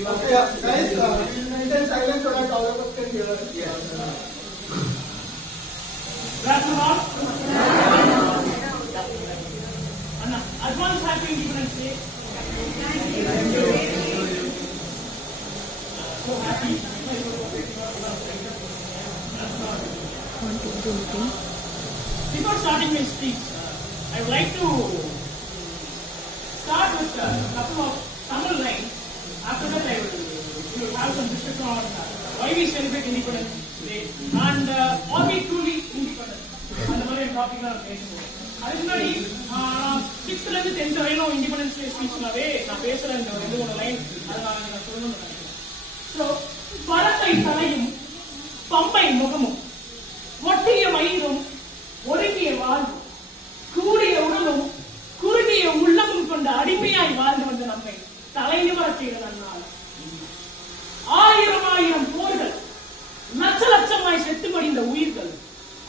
Guys, maintain silence so that all of us can hear. Advance Happy Independence Day. So happy. Before starting my speech, I would like to start with a couple of Tamil lines. After that, I will have some discussion on why we celebrate Independence Day and are we truly independent? அந்த மாதிரி டாபிக் தான் பேசுவோம். அதுக்கு முன்னாடி 6th ல இருந்து 10th வரையிலும் independence day ஸ்பீச்னாவே நான் பேசுற இந்த 2-3 லைன் அதை நான் சொல்லணும்னு நினைக்கிறேன். ஸோ பரத்தை தலையும் பம்பை முகமும் ஒட்டிய மயிரும் ஒடுங்கிய வாழ்வும் கூடிய உடலும் குறுகிய உள்ளமும் கொண்ட அடிமையாய் வாழ்ந்து வந்த நம்மை தலைநிவரச் செய்த நன்னாள். 1000 போர்கள், லட்ச லட்சமாய் செத்து மடிந்த உயிர்கள்,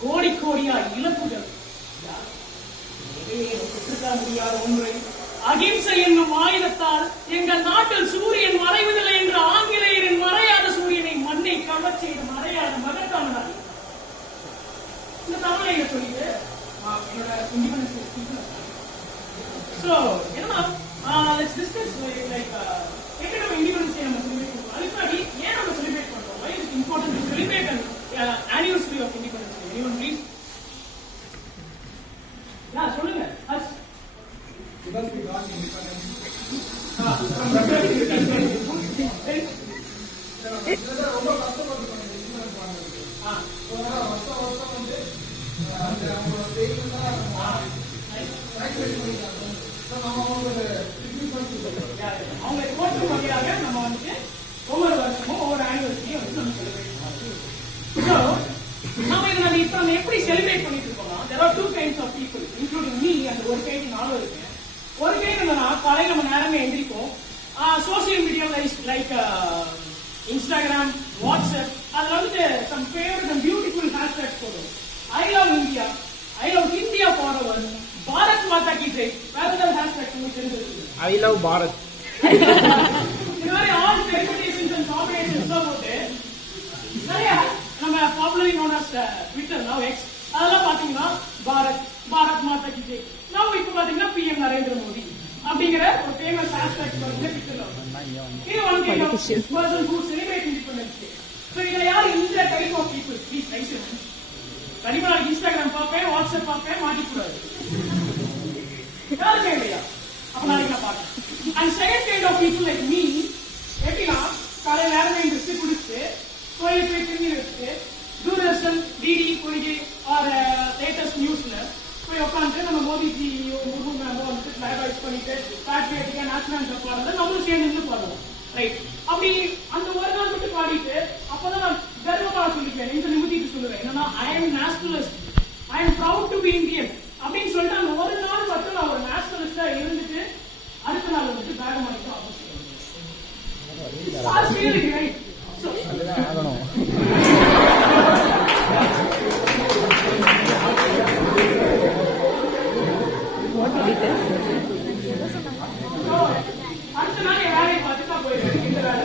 கோடி கோடியாய் இழப்புகள், முடியாத ஒன்றை அகிம்சை என்னும் ஆயுதத்தால் எங்கள் நாட்டில் சூரியன் மறைவதில்லை என்ற ஆங்கிலேயரின் மறையாத சூரியனை மண்ணை கவச் செய்த மறையாத மகத்தானதால் இந்த தமிழை சொல்லிட்டு என்னோட இண்டிபெண்டன்ஸ் ஸோ என்னன்னா let's discuss like எப்படி நம்ம இண்டிபெண்டன்ஸ் டே நம்ம செலிப்ரேட் பண்றோம். அதுக்கு முன்னாடி ஏன் நம்ம செலிப்ரேட் பண்றோம்? why is it important to celebrate an anniversary of independence day? anyone please? சொல்லுங்க. Because we got independence. ரொம்ப கஷ்டப்பட்டு வருஷம் வந்து அவங்களோட பேருந்தா அவங்க போற்று வகையாக நம்ம வந்து ஒவ்வொரு வருஷமும் ஒவ்வொரு ஆனிவர்சரியும் வந்து நம்ம செலிப்ரேட் பண்ணுவோம். நாம இதை இப்ப நம்ம எப்படி செலிப்ரேட் பண்ணிட்டு இருக்கோம்னா there are two kinds of people including me and ஒரு கைடு நானும் இருக்கேன். ஒரு கைடு என்னன்னா காலையில நம்ம நேரமே எந்திரிப்போம், social media like Instagram, WhatsApp, அதுல வந்து some favorite and beautiful hashtags போடுவோம். I love India, I love India forever, Bharat மாதா கி ஜெய், வேற ஏதாவது ஹேஷ்டேக் உங்களுக்கு தெரிஞ்சிருக்கு? I love Bharat. இந்த மாதிரி ஆல் பெர்மிட்டேஷன்ஸ் அண்ட் காம்பினேஷன்ஸ் தான் போட்டு நிறைய நம்ம பாப்புலர்லி நோன் அஸ் ட்விட்டர் நவ எக்ஸ் அதெல்லாம் பாத்தீங்கன்னா பாரத் பாரத் மாதா கி ஜெய். நம்ம இப்ப பாத்தீங்கன்னா பிஎம் நரேந்திர மோடி அப்படிங்கிற ஒரு ஃபேமஸ் ஹேஷ்டேக் வந்து ட்விட்டர்ல இது one kind of person who celebrate independence day. So இதுல யார் இந்த type of people please raise your hand. கண்டிப்பா நான் இன்ஸ்டாகிராம் பார்ப்பேன், வாட்ஸ்அப் பார்ப்பேன், மாட்டிக்கூடாது யாருமே இல்லையா? அப்ப நாளைக்கு நான் பார்க்கறேன். And second kind of people like me எப்படின்னா காலையில் நேரமே எழுந்திரிச்சு குடிச்சு கோயில் போய் திரும்பி வச்சுட்டு Doordarshan, DD, Podhigai or latest நியூஸ்ல போய் உட்காந்து நம்ம மோடிஜி முர்மு மேமோ வந்துட்டு ஃபிளாக் ஹாய்ஸ் பண்ணிட்டு பேட்ரியாட்டிக்கா நேஷனல் ஆந்தம் பாடுறது நம்மளும் சேர்ந்து பாடுவோம். ரைட், அப்படி அந்த ஒரு நாள் மட்டும் பாடிட்டு அப்பதான் நான் கர்வமா சொல்லிக்கிறேன், இந்த நிமித்திட்டு சொல்லுவேன் என்னன்னா I am nationalist, I am proud to be Indian அப்படின்னு சொல்லிட்டு அந்த ஒரு நாள் மட்டும் நான் ஒரு நேஷனலிஸ்டா இருந்துட்டு அடுத்த நாள் வந்துட்டு பேக் மாடிக்கு ஆப்போசிட் அடுத்த நாள் என் வேலையை பார்த்துட்டா போயிருக்கேன். இந்த வேலை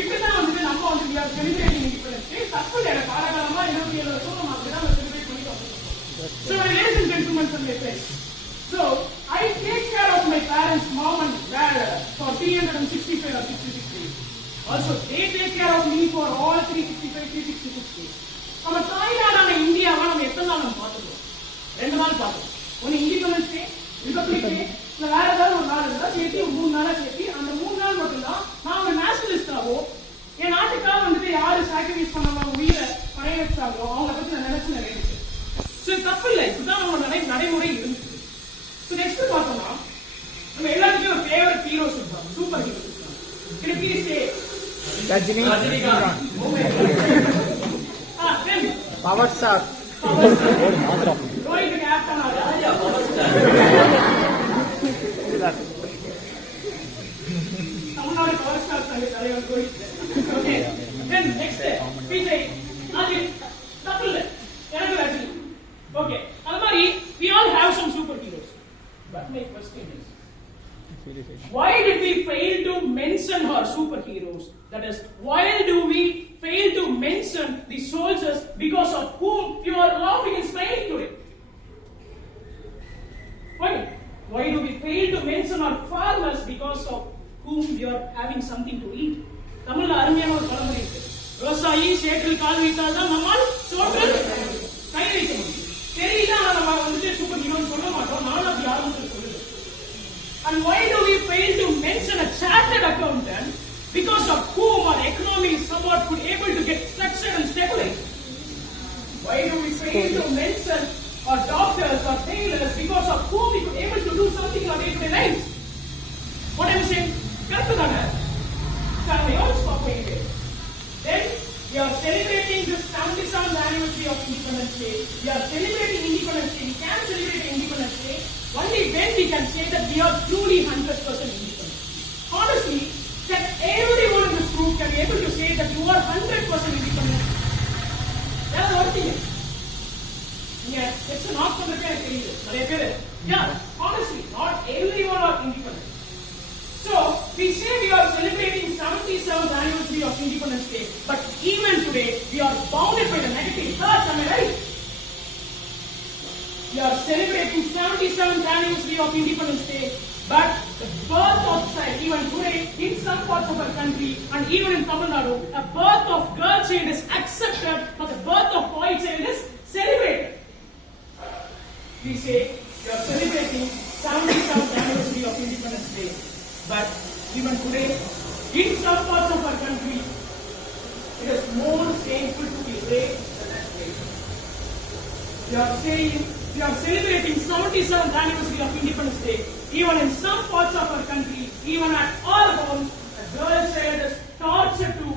இப்படிதான் வந்துட்டு நம்ம வந்து செலிபிரேட்டிங் இண்டிபெண்டன்ஸ் டே. தப்பு இல்லை, காலகாலமா 27 வருஷம் நம்ம அப்படிதான் செலிபிரேட் பண்ணிட்டு வந்தோம். So ladies and gentlemen from my place, so I take care of my parents, mom and dad for 365 or 66 days. Also they take care of me for all 365, 366 days. நம்ம தாய்நாடான இந்தியாவை நம்ம எத்தனை நாள் நம்ம பார்த்துருக்கோம்? 2 நாள் பார்த்தோம். ஒன்னு இண்டிபெண்டன்ஸ் டே, ரிபப்ளிக் டே, இல்ல வேற ஏதாவது ஒரு நாள் இருந்தா சேர்த்து 3 நாளா சேர்த்து அந்த 3 நாள் மட்டும்தான் நான் ஒரு நேஷனலிஸ்டாவோ என் நாட்டுக்காக வந்துட்டு யாரு சாக்ரிஃபைஸ் பண்ணாம உயிரை பழைய வச்சாங்களோ அவங்களை பத்தி நான் நினைச்சு நிறைய இருக்கு. தப்பு இல்லை, இப்படிதான் நம்ம நடைமுறை இருந்துச்சு. நெக்ஸ்ட் பார்த்தோம்னா நம்ம எல்லாத்துக்கும் ஒரு ஃபேவரட் ஹீரோஸ் இருப்பாங்க, சூப்பர் ஹீரோஸ் இருப்பாங்க. Please say Rajini, power star Rohit captain Tamil Nadu power star தலைவர் Rohit. Okay, then next Vijay, Ajith. தப்பு இல்லை, எனக்கு Rajini. mention the soldiers because of whom you are laughing and smiling today? Why? Why do we fail to mention our farmers because of whom we are having something to eat? தமிழ்ல அருமையான ஒரு பழமொழி இருக்கு. விவசாயி சேற்றில் கால் வைத்தால் தான் நம்மால் சோற்றில் கை வைக்க முடியும். தெரியல, ஆனா நம்ம வந்துட்டு சூப்பர் ஹீரோன்னு சொல்ல மாட்டோம். நானும் அப்படி ஆரம்பத்தில் சொல்லுவேன். And why do we fail to mention a chartered accountant because of whom our economy is somewhat could able to get structured and stabilized? Why do we fail to mention our doctors or tailors because of whom we could able to do something in our day-to-day lives? What I'm saying, correct தானே? Family also பார்ப்பீங்க. Then we are celebrating this 77th anniversary of Independence Day. We are celebrating Independence Day. We can celebrate Independence Day only when we can say that we are truly 100% independent. Honestly, that everyone in this group can be able to say that you are 100% independent. That's one thing. Yeah, it's not from the kind of thing. Yeah, honestly, not everyone are independent. So, we say we are celebrating 77th anniversary of Independence Day, but even today, we are bounded by the negative thoughts, am I right? We are celebrating 77th anniversary of Independence Day, but the birth of child, even today, in some parts of our country, and even in Tamil Nadu, a birth of girl child is accepted, but the birth of boy child is celebrated. We say we are celebrating 77th anniversary of Independence Day, but even today, in some parts of our country, it is more shameful to be raped than as raped. We are saying we are celebrating 77th anniversary of Independence Day. Even in some parts of our country, even at our home, a girl child is tortured to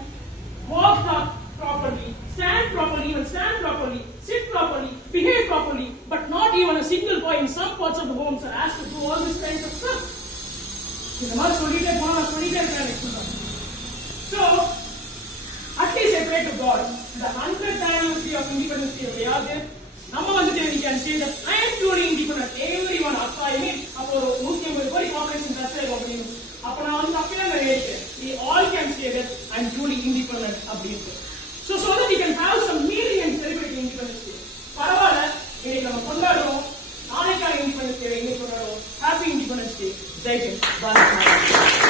walk up properly, stand properly, even stand properly, sit properly, behave properly, but not even a single boy in some parts of the homes are asked to do all these kinds of stuff. இந்த மாதிரி சொல்லிட்டே போனா நான் சொல்லிட்டே இருக்கேன். So, at least I pray to God, the 100th anniversary of Independence Day எப்பயாவது நம்ம வந்துட்டு we can say that I am truly independent. Everyone, அப்பா ஐ அப்போ 150 கோடி பாப்புலேஷன் கட்சி அப்படின்னு அப்போ நான் வந்து அப்படியே நான் ஏறிட்டேன். We all can say that I am truly independent அப்படின்னு. So that we can have some meaning and celebrate Independence Day. பரவாயில்ல, இன்னைக்கு நம்ம கொண்டாடுறோம். நாளைக்கான Independence Day இன்னைக்கு கொண்டாடுறோம். Happy Independence Day. Jai Hind. Bye.